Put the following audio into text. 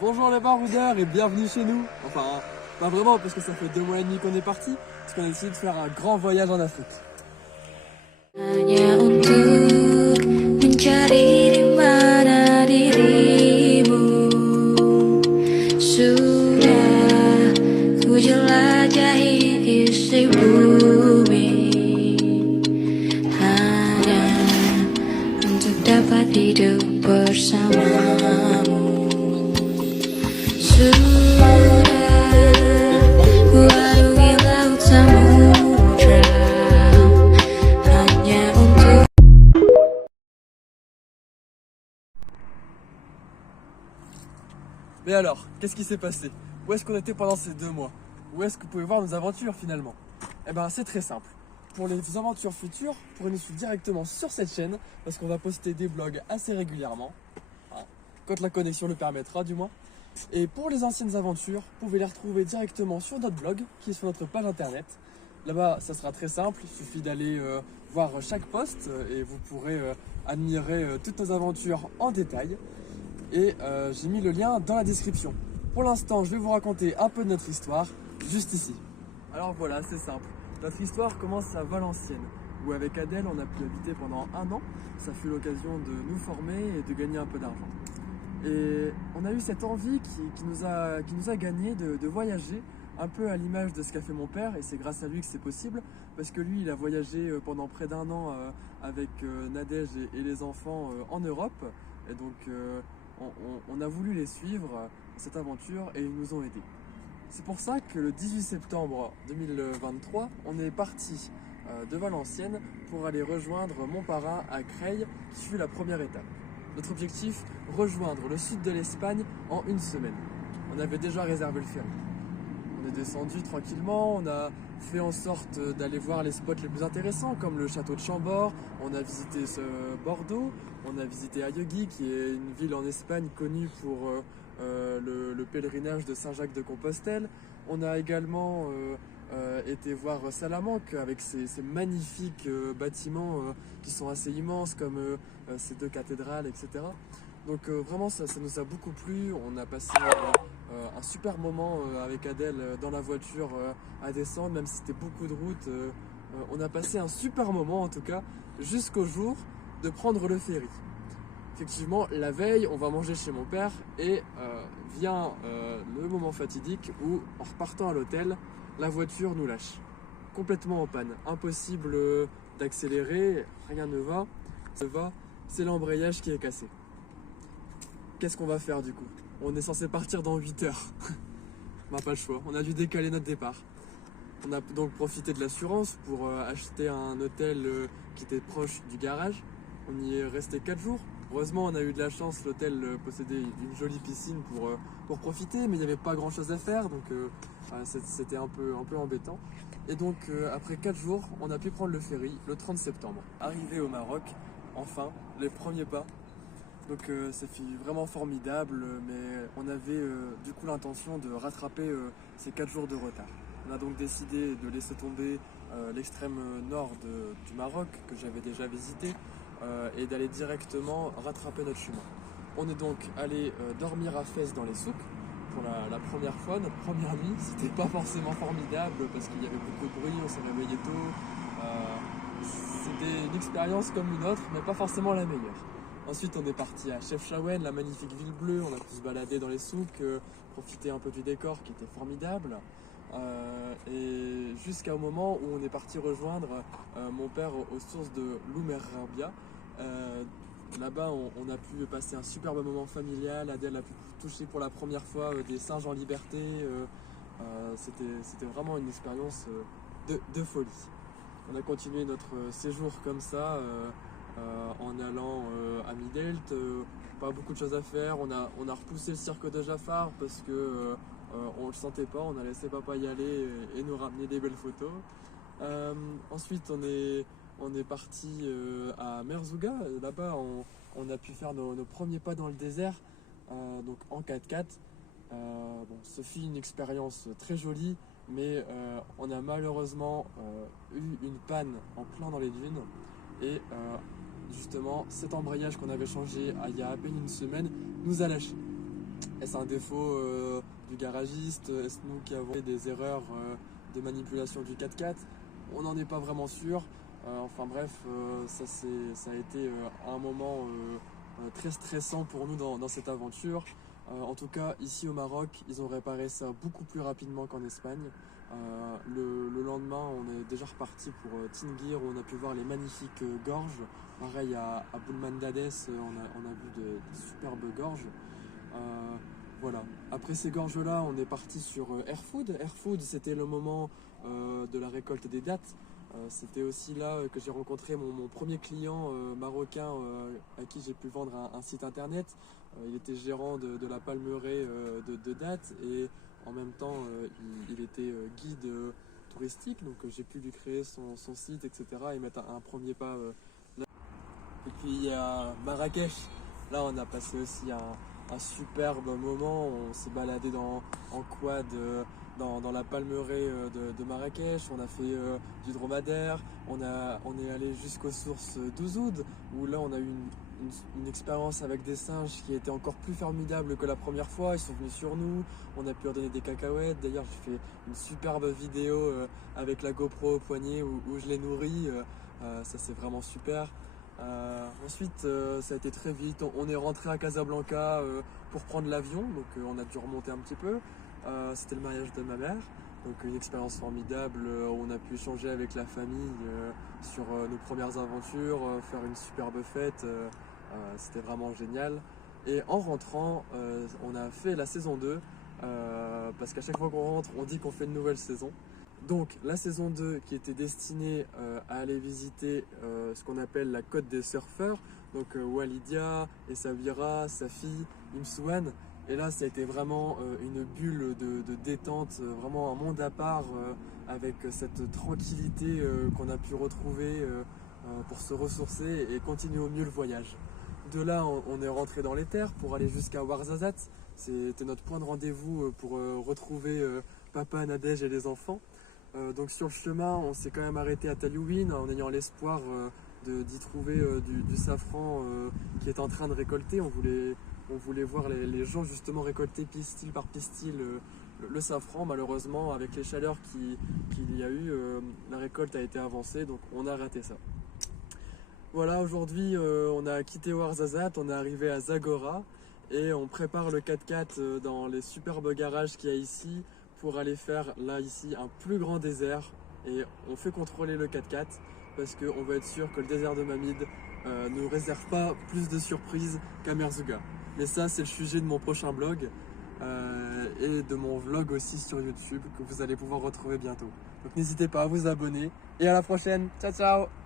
Bonjour les baroudeurs et bienvenue chez nous. Enfin, pas vraiment parce que ça fait 2 mois et demi qu'on est parti, parce qu'on a décidé de faire un grand voyage en Afrique. Hanya untuk mencari di mana dirimu. Sudah ku jelajahi isi bumi hanya untuk dapat hidup bersamamu. Sudah ku lalui laut samudra hanya untuk. Mais alors, qu'est-ce qui s'est passé? Où est-ce qu'on était pendant ces 2 mois? Où est-ce que vous pouvez voir nos aventures finalement? Eh ben c'est très simple. Pour les aventures futures, vous pourrez nous suivre directement sur cette chaîne, parce qu'on va poster des vlogs assez régulièrement, hein, quand la connexion le permettra du moins. Et pour les anciennes aventures, vous pouvez les retrouver directement sur notre blog, qui est sur notre page internet. Là-bas, ça sera très simple, il suffit d'aller voir chaque post et vous pourrez admirer toutes nos aventures en détail. Et j'ai mis le lien dans la description. Pour l'instant, je vais vous raconter un peu de notre histoire, juste ici. Alors voilà, c'est simple. Notre histoire commence à Valenciennes, où avec Adèle, on a pu habiter pendant 1 an. Ça fut l'occasion de nous former et de gagner un peu d'argent. Et on a eu cette envie qui nous a gagné de voyager, un peu à l'image de ce qu'a fait mon père, et c'est grâce à lui que c'est possible, parce que lui, il a voyagé pendant près d'1 an avec Nadège et les enfants en Europe. Et donc, on a voulu les suivre, cette aventure, et ils nous ont aidés. C'est pour ça que le 18 septembre 2023, on est parti de Valenciennes pour aller rejoindre mon parrain à Creil, qui fut la première étape. Notre objectif, rejoindre le sud de l'Espagne en 1 semaine. On avait déjà réservé le ferry. On est descendu tranquillement, on a fait en sorte d'aller voir les spots les plus intéressants comme le château de Chambord, on a visité Bordeaux, on a visité Ayogui qui est une ville en Espagne connue pour le pèlerinage de Saint-Jacques-de-Compostelle. On a également été voir Salamanque avec ces magnifiques bâtiments qui sont assez immenses comme ces 2 cathédrales, etc. Donc vraiment ça nous a beaucoup plu, on a passé un super moment avec Adèle dans la voiture à descendre, même si c'était beaucoup de route. On a passé un super moment en tout cas, jusqu'au jour de prendre le ferry. Effectivement, la veille, on va manger chez mon père et vient le moment fatidique où, en repartant à l'hôtel, la voiture nous lâche. Complètement en panne, impossible d'accélérer, rien ne va. C'est l'embrayage qui est cassé. Qu'est-ce qu'on va faire du coup? On est censé partir dans 8 heures. On n'a pas le choix, on a dû décaler notre départ. On a donc profité de l'assurance pour acheter un hôtel qui était proche du garage. On y est resté 4 jours. Heureusement, on a eu de la chance, l'hôtel possédait une jolie piscine pour profiter, mais il n'y avait pas grand chose à faire, donc c'était un peu embêtant. Et donc, après 4 jours, on a pu prendre le ferry le 30 septembre. Arrivé au Maroc, enfin, les premiers pas. Donc ça fut vraiment formidable, mais on avait du coup l'intention de rattraper ces 4 jours de retard. On a donc décidé de laisser tomber l'extrême nord du Maroc que j'avais déjà visité et d'aller directement rattraper notre chemin. On est donc allé dormir à Fès dans les souks pour la première fois, notre première nuit. C'était pas forcément formidable parce qu'il y avait beaucoup de bruit, on s'est réveillé tôt. C'était une expérience comme une autre, mais pas forcément la meilleure. Ensuite, on est parti à Chefchaouen, la magnifique ville bleue. On a pu se balader dans les souks, profiter un peu du décor qui était formidable. Et jusqu'au moment où on est parti rejoindre mon père aux sources de l'Oumer Rabia. Là-bas, on a pu passer un superbe moment familial. Adèle a pu toucher pour la première fois des singes en liberté. C'était vraiment une expérience de folie. On a continué notre séjour comme ça. En allant à Midelt, pas beaucoup de choses à faire. On a repoussé le cirque de Jafar parce que on le sentait pas. On a laissé papa y aller et nous ramener des belles photos. Ensuite, on est parti à Merzouga. Là-bas, on a pu faire nos premiers pas dans le désert, donc en 4x4. Bon, ce fut une expérience très jolie, mais on a malheureusement eu une panne en plein dans les dunes. Et justement, cet embrayage qu'on avait changé il y a à peine 1 semaine nous a lâché. Est-ce un défaut du garagiste? Est-ce nous qui avons fait des erreurs de manipulation du 4x4? On n'en est pas vraiment sûr. Enfin bref, ça a été un moment très stressant pour nous dans cette aventure. En tout cas, ici au Maroc, ils ont réparé ça beaucoup plus rapidement qu'en Espagne. Le lendemain, on est déjà reparti pour Tingir, où on a pu voir les magnifiques gorges. Pareil à Boulmandades, on a vu de superbes gorges. Voilà. Après ces gorges-là, on est parti sur Erfoud. Erfoud, c'était le moment de la récolte des dattes. C'était aussi là que j'ai rencontré mon premier client marocain à qui j'ai pu vendre un site internet. Il était gérant de la palmeraie de dattes et en même temps il était guide touristique. Donc j'ai pu lui créer son site, etc. et mettre un premier pas là. Et puis il y a Marrakech. Là on a passé aussi un superbe moment. On s'est baladé en quad dans la palmeraie de Marrakech. On a fait du dromadaire. On est allé jusqu'aux sources d'Ouzoud, où là on a eu une expérience avec des singes qui était encore plus formidable que la première fois. Ils sont venus sur nous, on a pu leur donner des cacahuètes. D'ailleurs j'ai fait une superbe vidéo avec la GoPro au poignet où je les nourris. Ça c'est vraiment super. Ensuite ça a été très vite, on est rentré à Casablanca pour prendre l'avion, donc on a dû remonter un petit peu. C'était le mariage de ma mère, donc une expérience formidable où on a pu échanger avec la famille sur nos premières aventures, faire une superbe fête. C'était vraiment génial. Et en rentrant, on a fait la saison 2 parce qu'à chaque fois qu'on rentre, on dit qu'on fait une nouvelle saison. Donc la saison 2 qui était destinée à aller visiter ce qu'on appelle la côte des surfeurs, donc Walidia, Essaouira, Safi, Imsouane. Et là ça a été vraiment une bulle de détente, vraiment un monde à part avec cette tranquillité qu'on a pu retrouver pour se ressourcer et continuer au mieux le voyage. De là on est rentré dans les terres pour aller jusqu'à Ouarzazate. C'était notre point de rendez-vous pour retrouver papa, Nadège et les enfants. Donc sur le chemin, on s'est quand même arrêté à Talouine en ayant l'espoir d'y trouver du safran qui est en train de récolter. On voulait voir les gens justement récolter pistil par pistil le safran. Malheureusement, avec les chaleurs qu'il y a eu, la récolte a été avancée, donc on a raté ça. Voilà, aujourd'hui on a quitté Ouarzazate, on est arrivé à Zagora et on prépare le 4x4 dans les superbes garages qu'il y a ici pour aller faire là ici un plus grand désert, et on fait contrôler le 4x4 parce qu'on veut être sûr que le désert de Mamid ne réserve pas plus de surprises qu'à Merzouga. Mais ça c'est le sujet de mon prochain blog et de mon vlog aussi sur YouTube que vous allez pouvoir retrouver bientôt. Donc n'hésitez pas à vous abonner et à la prochaine. Ciao ciao.